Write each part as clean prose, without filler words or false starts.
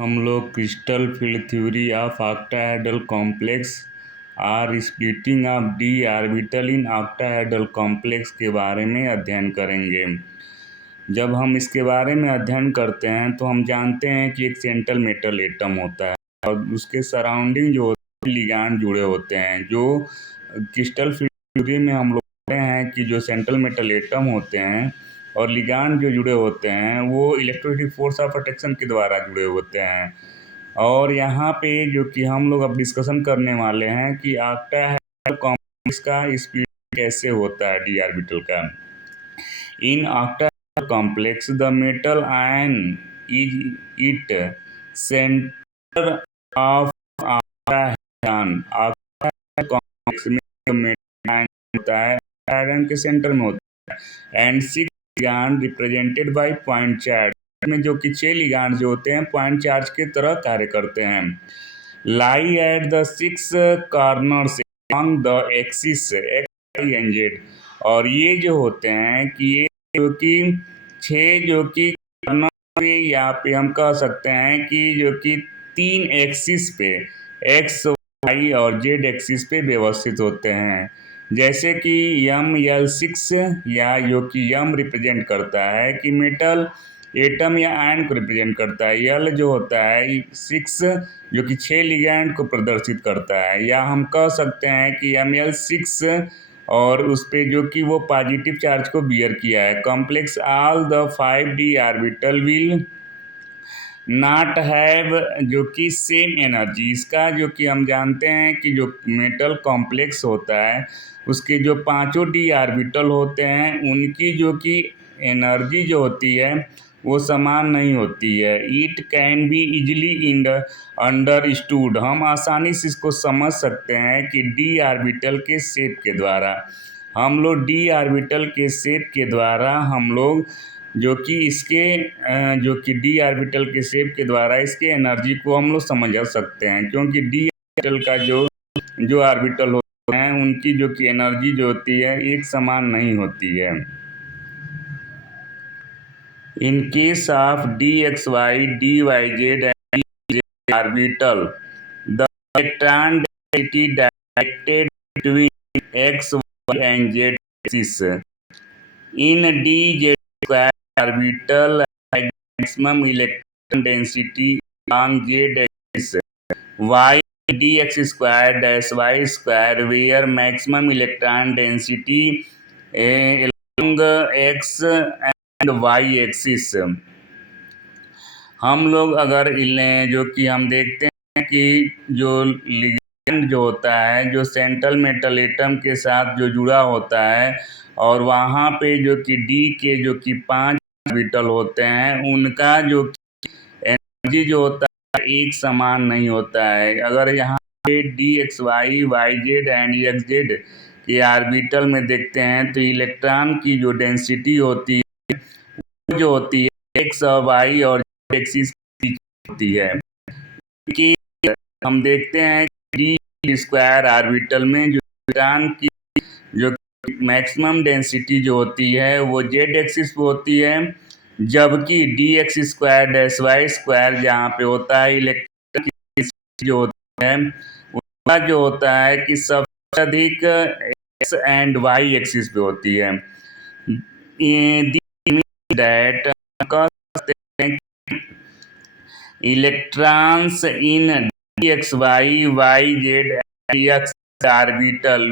हम लोग crystal field theory of octahedral complex और splitting of d orbital in octahedral complex के बारे में अध्ययन करेंगे। जब हम इसके बारे में अध्ययन करते हैं तो हम जानते हैं कि एक सेंट्रल मेटल एटम होता है और उसके सराउंडिंग जो होते हैं लिगांड जुड़े होते हैं। जो क्रिस्टल फील्ड थ्योरी में हम लोग पढ़ते हैं कि जो सेंट्रल मेटल एटम होते हैं और लिगांड जो जुड़े होते हैं वो इलेक्ट्रोस्टैटिक फोर्स ऑफ अट्रैक्शन के द्वारा जुड़े होते हैं। और यहाँ पे जो कि हम लोग अब डिस्कशन करने वाले हैं कि ऑक्टाहेड्रल कॉम्प्लेक्स का स्प्लिट कैसे होता है डी ऑर्बिटल का। इन octahedral complex the metal ion is it centre of octahedron. Octahedral complex में जो मेटल आयन होता है आयरन के सेंटर में होता है and 6 ligand represented by point charge में जो कि 6 लिगांड जो होते हैं पॉइंट चार्ज के तरह कार्य करते हैं। Lie at the 6 corners along the axis X Y and Z. और ये जो होते हैं कि ये जो कि 6 जो कि कॉर्नर पे यहाँ पे हम कह सकते हैं कि जो कि 3 एक्सिस पे एक्स वाई और जेड एक्सिस पे व्यवस्थित होते हैं। जैसे कि ML6 या जो कि M रिप्रेजेंट करता है कि मेटल एटम या आयन को रिप्रेजेंट करता है। L जो होता है 6 जो कि 6 लिगैंड को प्रदर्शित करता है। या हम कह सकते हैं कि ML6 और उस पे जो कि वो पॉजिटिव चार्ज को बियर किया है। Complex all the 5d orbital will not have जो कि सेम एनर्जी। इसका जो कि हम जानते हैं कि जो मेटल कॉम्प्लेक्स होता है उसके जो 5 डी ऑर्बिटल होते हैं उनकी जो कि एनर्जी जो होती है वो समान नहीं होती है। It can be easily understood. हम आसानी से इसको समझ सकते हैं कि डी ऑर्बिटल के शेप के द्वारा हम लोग डी ऑर्बिटल के शेप के द्वारा हम लोग जो कि इसके जो कि डी ऑर्बिटल के शेप के द्वारा इसके एनर्जी को हम लोग समझ सकते हैं। क्योंकि डी ऑर्बिटल का जो ऑर्बिटल होते हैं उनकी जो कि एनर्जी जो होती है एक समान नहीं होती है। In case of DXY, DYZ and DZ orbital, the electron density directed between X, Y and Z axis. In DZ square orbital has maximum electron density along Z axis. Y dx square dash y square where maximum electron density along x and y axis। हम लोग अगर जो कि हम देखते हैं कि जो लिगैंड जो होता है जो सेंट्रल मेटल एटम के साथ जो जुड़ा होता है और वहाँ पे जो कि डी के जो कि 5 ऑर्बिटल होते हैं उनका जो एनर्जी जो होता है एक समान नहीं होता है। अगर यहाँ पे DXY, YZ एंड XZ के ऑर्बिटल में देखते हैं तो इलेक्ट्रॉन की जो डेंसिटी होती है वो जो होती है एक्स और वाई और एक्सिस होती है। कि हम देखते हैं डी स्क्वायर ऑर्बिटल में जो इलेक्ट्रॉन की जो मैक्सिमम डेंसिटी जो होती है वो जेड एक्सिस पे होती है, जबकि DX square dash Y square जहाँ पे होता है इलेक्ट्रॉन की जो होता है उसका जो होता है कि सबसे अधिक एक्स एंड वाई एक्सिस पे होती है। That electrons in DXY, YZ and X orbital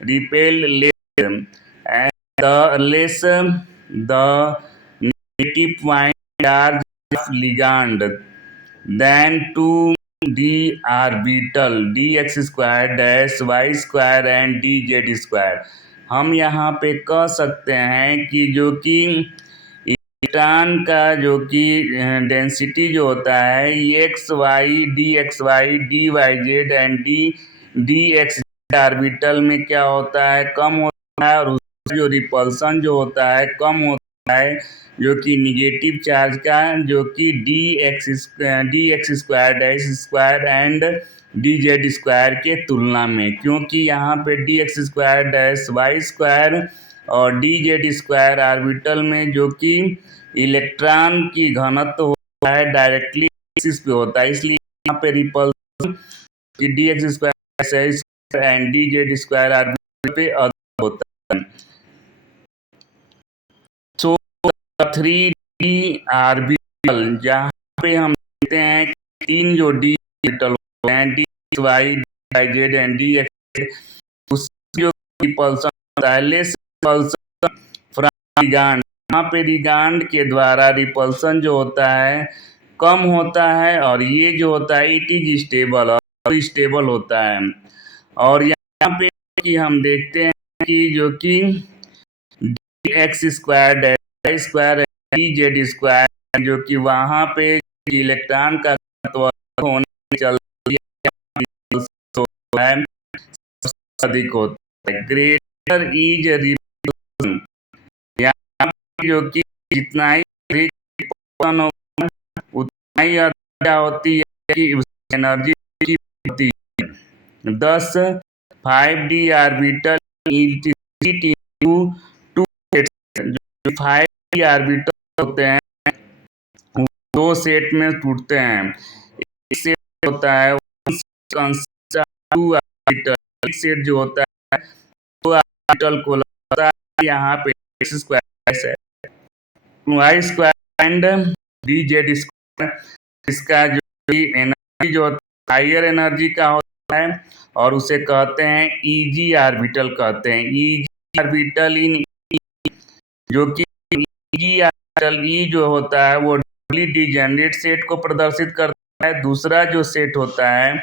repel less and the less the negative point charge of ligand than to d orbital dx square dash y square and dz square। हम यहाँ पे कह सकते हैं कि जो कि electron का जो कि डेंसिटी जो होता है X Y D Y Z and D X orbital में क्या होता है कम होता है और उसका जो रिपल्सन जो होता है कम होता है जो कि निगेटिव चार्ज का जो कि D X square dash square and DZ square के तुलना में। क्योंकि यहाँ पे DX square dash Y square और DZ स्क्वायर ऑर्बिटल में जो कि इलेक्ट्रॉन की घनत्व होता है डायरेक्टली एक्सिस पे होता है, इसलिए यहाँ पे रिपल्सन की D X square and D Z square orbital पे अधिक होता है। सो 3D आर्बिटल जहाँ पे हम देखते हैं कि तीन जो डी आर्बिटल होते हैं D X Y D Y Z and D X, उसकी जो रिपल्सन होता है लेस रिपल्सन फ्रॉम लिगांड, यहाँ पे लिगांड के द्वारा रिपल्सन जो होता है कम होता है और ये जो होता है इट इज स्टेबल और स्टेबल होता है। और यहाँ पे कि हम देखते हैं कि जो कि D X square Y square D Z square जो कि वहाँ पे इलेक्ट्रॉन का होने चलती है अधिक होता है, ग्रेटर इज रिपल्सन, यहाँ पे जो कि जितना ही रिपल्सन होगा उतना ही अधिक होती है कि उसकी एनर्जी की होती है। 10 5D आर्बिटल इंटू 2 जो 5D आर्बिटल होते हैं दो सेट में टूटते हैं। एक सेट होता है 2 आर्बिटल, एक सेट जो होता है 2 आर्बिटल को लगता है यहाँ पे X square Y square and D Z square, इसका जो एनर्जी जो हायर एनर्जी का होता है और उसे कहते हैं ईजी आर्बिटल कहते हैं। ईजी आर्बिटल इन जो कि ईजी आर्बिटल ई जो होता है वो डबली डिजेनरेट सेट को प्रदर्शित करता है। दूसरा जो सेट होता है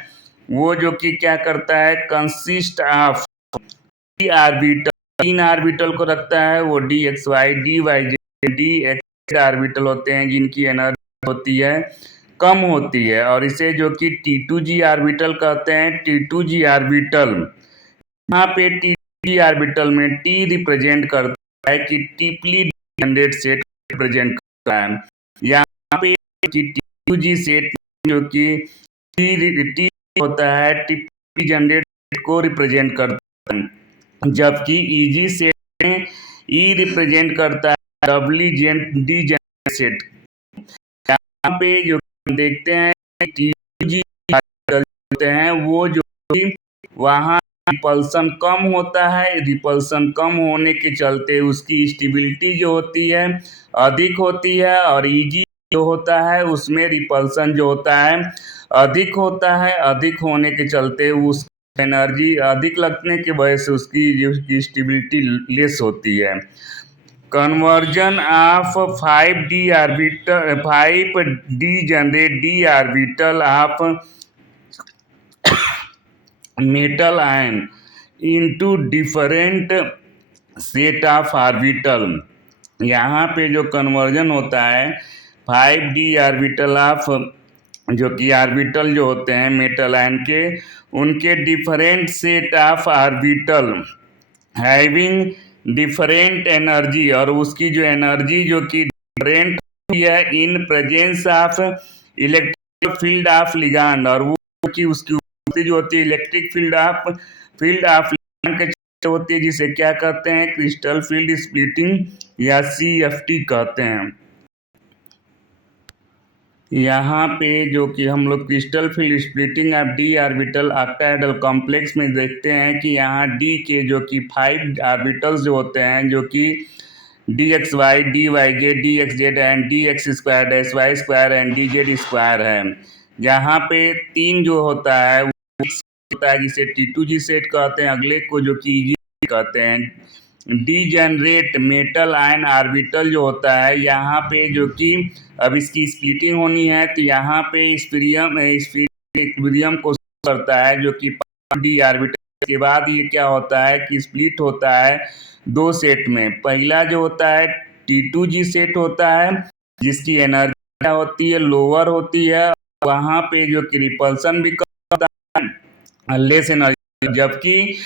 वो जो कि क्या करता है कंसिस्ट ऑफ आर्बिटल, तीन आर्बिटल को रखता है, वो D X Y D Y D X orbital होते हैं जिनकी एनर्जी होती है कम होती है और इसे जो कि T2G आर्बिटल कहते हैं। T2G आर्बिटल यहाँ पे T2G आर्बिटल में T रिप्रेजेंट करता है कि ट्रिपली डिजेनरेट सेट रिप्रेजेंट करता है। यहाँ पे T2G सेट जो कि T होता है ट्रिपली डिजेनरेट को रिप्रेजेंट करता है, जबकि ईजी सेट में ई रिप्रेजेंट करता है डबली डिजेनरेट सेट। यहाँ पे जो देखते हैं T2G होते हैं वो जो वहाँ रिपल्सन कम होता है, रिपल्सन कम होने के चलते उसकी स्टेबिलिटी जो होती है अधिक होती है और ईजी जो होता है उसमें रिपल्सन जो होता है अधिक होता है। अधिक होने के चलते उस एनर्जी अधिक लगने की वजह से उसकी स्टेबिलिटी लेस होती है। Conversion of 5D orbital 5D generate D orbital of metal ion into different set of orbital. यहाँ पे जो कन्वर्जन होता है 5D आर्बिटल ऑफ जो कि आर्बिटल जो होते हैं मेटल आयन के उनके different set of orbital having different energy और उसकी जो एनर्जी जो कि डिफरेंट है in presence of electric field of ligand और वो कि उसकी उपस्थिति जो होती है इलेक्ट्रिक फील्ड ऑफ लिगांड के होती है जिसे क्या कहते हैं क्रिस्टल फील्ड स्प्लिटिंग या CFT कहते हैं। यहाँ पे जो कि हम लोग crystal field splitting of D orbital octahedral complex में देखते हैं कि यहाँ डी के जो कि 5 आर्बिटल्स जो होते हैं जो कि DXY DYJ DXZ and DX square SY square and DZ square है। यहाँ पे तीन जो होता है वो होता है जिसे T2G सेट कहते हैं, अगले को जो कि EG कहते हैं। डीजेनरेट मेटल आयन आर्बिटल जो होता है यहाँ पे जो कि अब इसकी स्प्लिटिंग होनी है तो यहाँ पे इक्विलिब्रियम को करता है जो कि डी आर्बिटल के बाद ये क्या होता है कि स्प्लिट होता है दो सेट में। पहला जो होता है T2G सेट होता है जिसकी एनर्जी क्या होती है लोअर होती है, वहाँ पे जो कि रिपल्सन भी कम होता है लेस एनर्जी, जबकि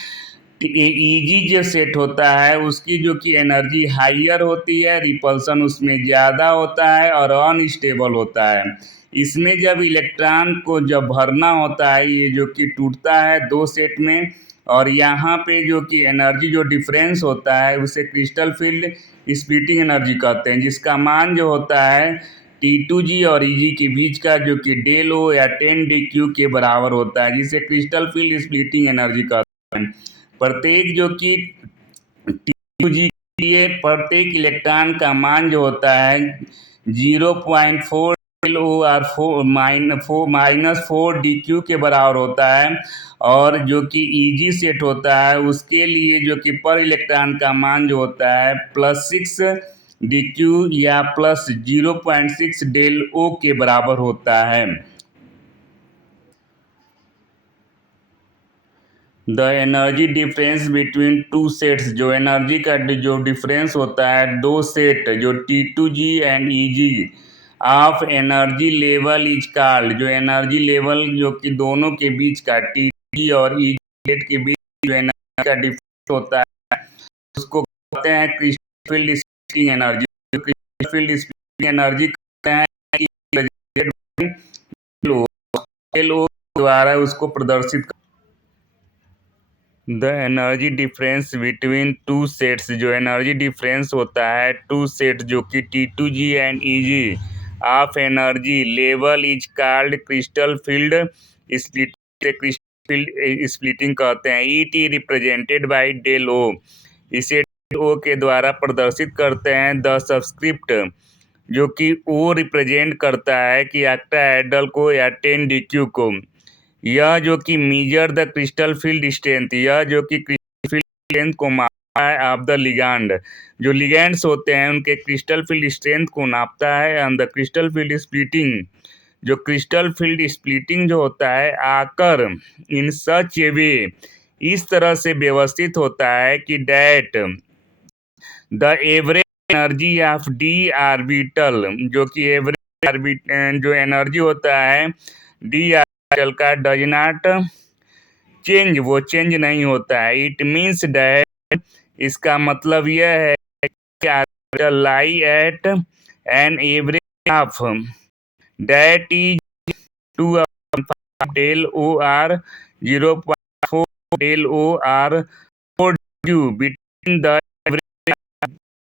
EG जो सेट होता है उसकी जो कि एनर्जी हाइयर होती है, रिपल्सन उसमें ज़्यादा होता है और अनस्टेबल होता है। इसमें जब इलेक्ट्रॉन को जब भरना होता है ये जो कि टूटता है दो सेट में और यहाँ पे जो कि एनर्जी जो डिफरेंस होता है उसे क्रिस्टल फील्ड स्प्लिटिंग एनर्जी कहते हैं, जिसका मान जो होता है T2G और EG के बीच का जो कि डेल ओ या 10dq के बराबर होता है, जिसे क्रिस्टल फील्ड स्प्लिटिंग एनर्जी कहते हैं। प्रत्येक जो कि T2G के लिए प्रत्येक इलेक्ट्रॉन का मान जो होता है 0.4 डेल ओ आर -4 dq के बराबर होता है, और जो कि EG सेट होता है उसके लिए जो कि पर इलेक्ट्रॉन का मान जो होता है +6dq या +0.6 डेल ओ के बराबर होता है। The energy difference between two sets, जो एनर्जी का जो डिफरेंस होता है दो सेट जो T2G and EG of energy level is called, जो एनर्जी लेवल जो कि दोनों के बीच का T2G और EG सेट के बीच जो एनर्जी का डिफरेंस होता है उसको कहते हैं क्रिस्टल फील्ड स्प्लिटिंग एनर्जी। जो क्रिस्टल फील्ड स्प्लिटिंग एनर्जी कहते हैं कि LO द्वारा उसको प्रदर्शित। The energy difference between two sets, जो एनर्जी डिफरेंस होता है टू सेट जो कि T2G and EG of energy level is called crystal field splitting. Crystal field splitting कहते हैं। It is represented by del O, इसे डेल ओ के द्वारा प्रदर्शित करते हैं। द सबस्क्रिप्ट, जो कि O रिप्रेजेंट करता है कि ऑक्टाहेड्रल को या 10dq को। यह जो कि measure the crystal field strength, यह जो कि क्रिस्टल फील्ड स्ट्रेंथ को मापता है ऑफ द लिगैंड, जो लिगैंड्स होते हैं उनके क्रिस्टल फील्ड स्ट्रेंथ को नापता है। And the crystal field splitting, जो क्रिस्टल फील्ड स्प्लिटिंग जो होता है आकर इन सच ए वे, इस तरह से व्यवस्थित होता है कि that the average energy of d orbital, जो कि एवरेज जो एनर्जी होता है डी ऑर्बिटल का डज नॉट चेंज, वो चेंज नहीं होता है। इट मीन्स डैट, इसका मतलब यह है कि orbital lie at an average of that is 2 del O or 0.4 del O or 4 between the average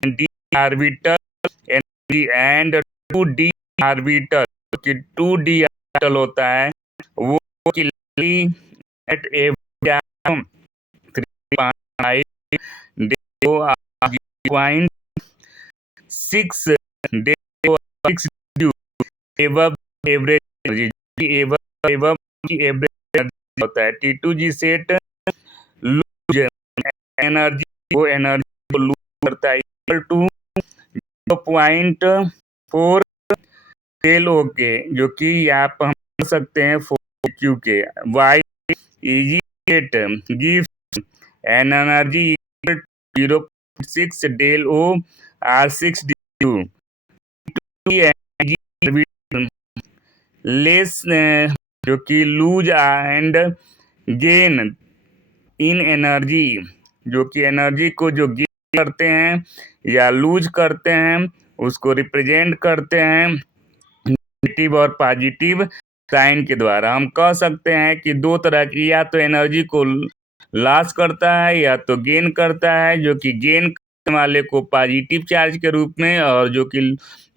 D orbital energy and 2d orbital, कि 2d ऑर्बिटल होता है वो कि at every 3.5 DO 0.6 DO 6 above average energy, above की average energy होता है। T2G set loose energy, वो energy को लूज करता है इक्वल टू 0.4 डेल ओ के, जो कि आप हम कर सकते हैं 4q के। Why EG set gives an energy equal to 0.6 del O or 6dq. Less जो कि lose and gain in energy, जो कि एनर्जी को जो गेन करते हैं या लूज करते हैं उसको रिप्रेजेंट करते हैं नेगेटिव और पॉजिटिव साइन के द्वारा। हम कह सकते हैं कि दो तरह की, या तो एनर्जी को लॉस करता है या तो गेन करता है, जो कि गेन करने वाले को पॉजिटिव चार्ज के रूप में और जो कि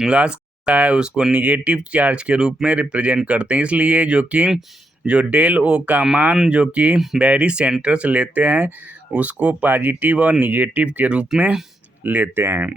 लॉस करता है उसको निगेटिव चार्ज के रूप में रिप्रेजेंट करते हैं। इसलिए जो कि जो डेल ओ का मान जो कि बैरी सेंटर से लेते हैं उसको पॉजिटिव और निगेटिव के रूप में लेते हैं।